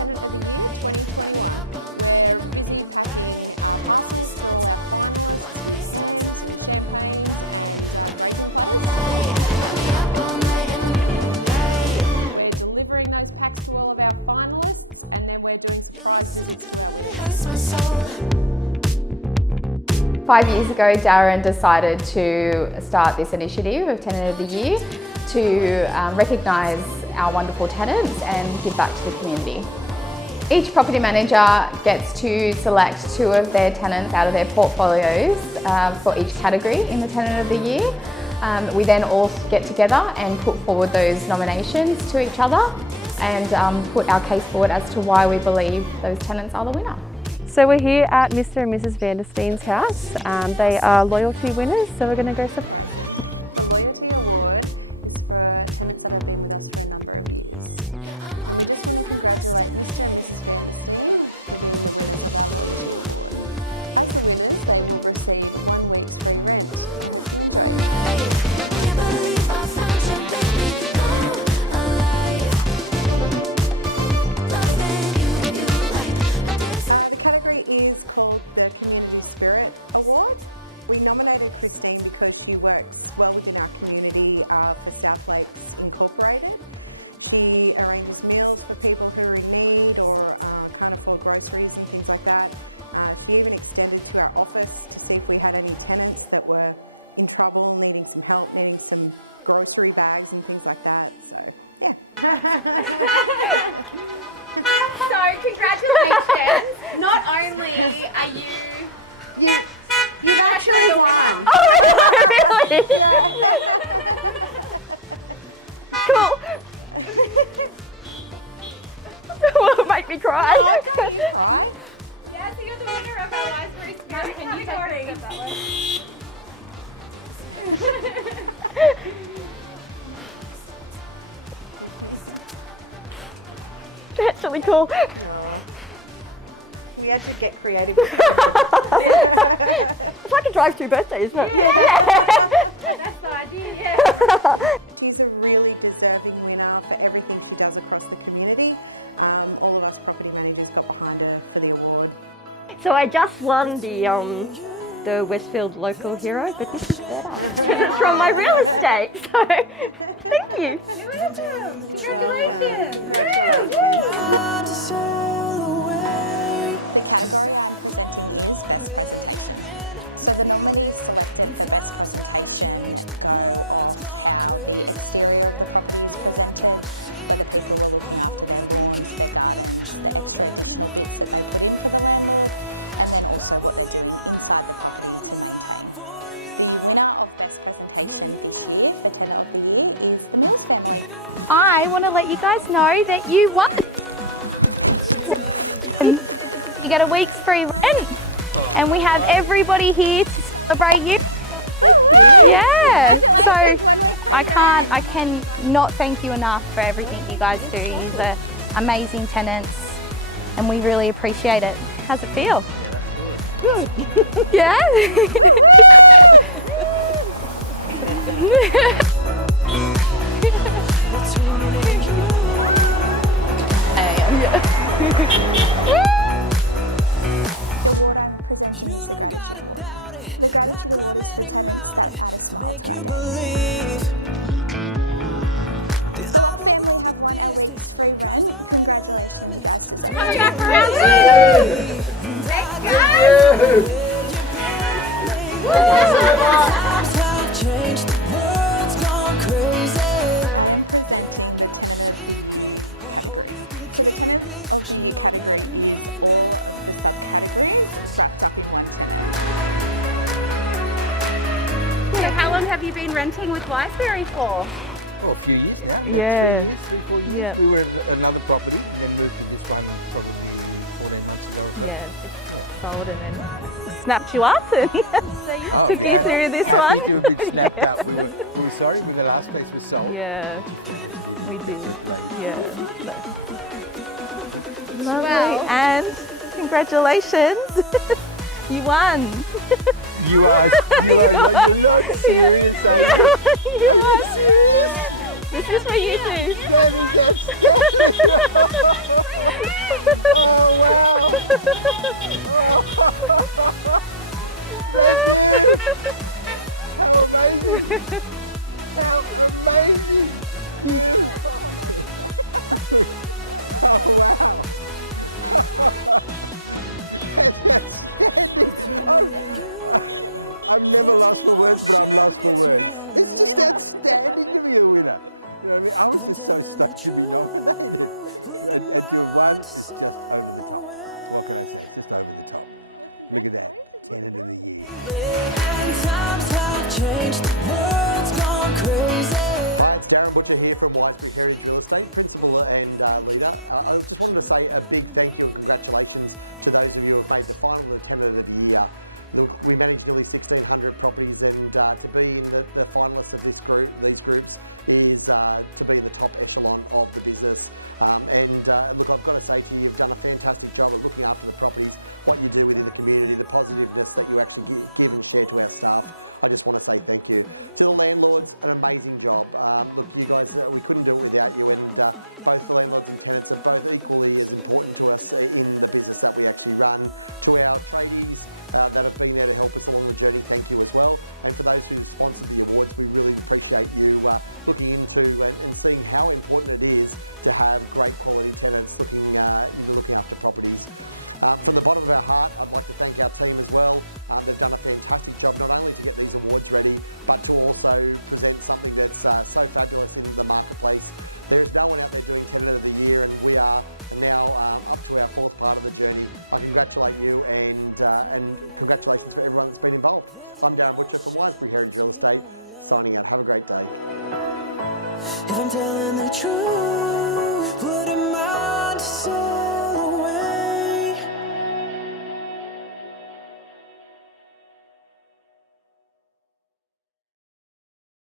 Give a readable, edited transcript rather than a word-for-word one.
Tenant of the Year 2021. We're busy packing parcels for all our finalists with hams and champagnes and grazing platters. We're delivering those packs to all of our finalists, and then we're doing surprise visits to our winners. 5 years ago, Darren decided to start this initiative of Tenant of the Year to recognise our wonderful tenants and give back to the community. Each property manager gets to select 2 of their tenants out of their portfolios for each category in the Tenant of the Year. We then all get together and put forward those nominations to each other and put our case forward as to why we believe those tenants are the winner. So we're here at Mr. and Mrs. Vandersteen's house. They are loyalty winners, so we're going to go surprise them. The Loyalty Award is for tenants that have been with us for a number of years. And we just want to congratulate Mr. and Mrs. Vandersteen for being the winners of our Loyalty Award. As the winners, they will receive 1 week's free rent. I hope you enjoy. The category is called the Community Spirit Award. We nominated Christine because she works well within our community for South Lakes Incorporated. She arranges meals for people who are in need or can't afford groceries and things like that. She even extended to our office to see if we had any tenants that were in trouble, needing some help, needing some grocery bags and things like that. So, yeah. So, congratulations. Not only are You've actually won. Oh, really? Cool. Will make me cry. Oh, don't you cry. Yeah, so you're the winner of our Raspberry Spirit category. That's really cool. No. We had to get creative with COVID. It's like a drive-through birthday, isn't it? Yeah. That's the idea, yeah. She's a really deserving winner for everything she does across the community. All of us property managers got behind her for the award. So I just won the Westfield Local Hero, but this is better. It's from my real estate, so thank you. You're welcome. Congratulations. Congratulations. The category I'm presenting is Best Presentation. So the nominees selected for Best Presentation go off how the exterior of the property is presented, whether people are looking after their lawns, their gardens, the extra additional bits that they put in for the landlord, and then also what they're doing inside the property to maintain. The winner of Best Presentation this year for Tenant of the Year is the Mills family. I want to let you guys know that you won. You get a week's free rent, and we have everybody here to celebrate you. Woo-woo! Yeah. Congratulations, 1 week free rent. I cannot thank you enough for everything you guys do. You're amazing tenants, and we really appreciate it. How's it feel? Yeah, that's good. Yeah? The award I'm presenting is the Gratitude Award. The Gratitude Award is for tenants that add a smile to our day. The Lock family have won our week's free rent. Congratulations, you guys deserve it. Coming up for round 2! Let's go! I am presenting the Tenant of the Year category. So the Tenant of the Year category is all of the subcategories wrapped up in one tenant. So how long have you been renting with Wiseberry for? Oh, a few years now, Yeah. 3-4 years. Yeah. We were at another property and then moved to this one probably 14 months ago or so. Yeah, just sold and then snapped you up and Oh, took you through this happy one. to have been snapped up. We were sorry when the last place was sold. Yeah. We We kept did. it late. Yeah. Lovely, and congratulations, you won. You're not serious, are you? Are you serious? This is for you too. That is outstanding! Oh wow! Oh. Thank you! How amazing! How amazing! You! Oh wow! That's outstanding! I'm never lost for words, but I'm lost for words. It's just outstanding to be a winner. You know what I mean? I was just so stoked to be nominated. And to have won is just over the top. What can I say? It's just over the top. Look at that. Tenant of the Year. Hi, it's Darren Butcher here from Wisebury Heritage Real Estate, Principal and Leader. I just wanted to say a big thank you and congratulations to those of you who have made the final of the Tenant of the Year. Look, we manage nearly 1,600 properties, and to be in the finalists of these groups is to be in the top echelon of the business. Look, I've got to say to you, you've done a fantastic job of looking after the properties, what you do within the community, the positiveness that you actually give and share to our staff. I just want to say thank you. To the landlords, an amazing job. Look, you guys, we couldn't do it without you, and both the landlords and tenants are both equally as important to us in the business that we actually run. To our tradies that have been there to help us along the journey, thank you as well. And for those who sponsored the awards, we really appreciate you looking into and seeing how important it is to have great quality tenants looking after properties. From the bottom of our heart, I'd like to thank our team as well. They've done a fantastic job not only to get these awards ready, but to also present something that's so fabulous in the marketplace. There is no one out there doing Tenant of the Year, and we are now up to our fourth part of the journey. I congratulate you and congratulations for everyone that's been involved. I'm Darren Butcher from Wisebury Heritage Real Estate, signing out. Have a great day.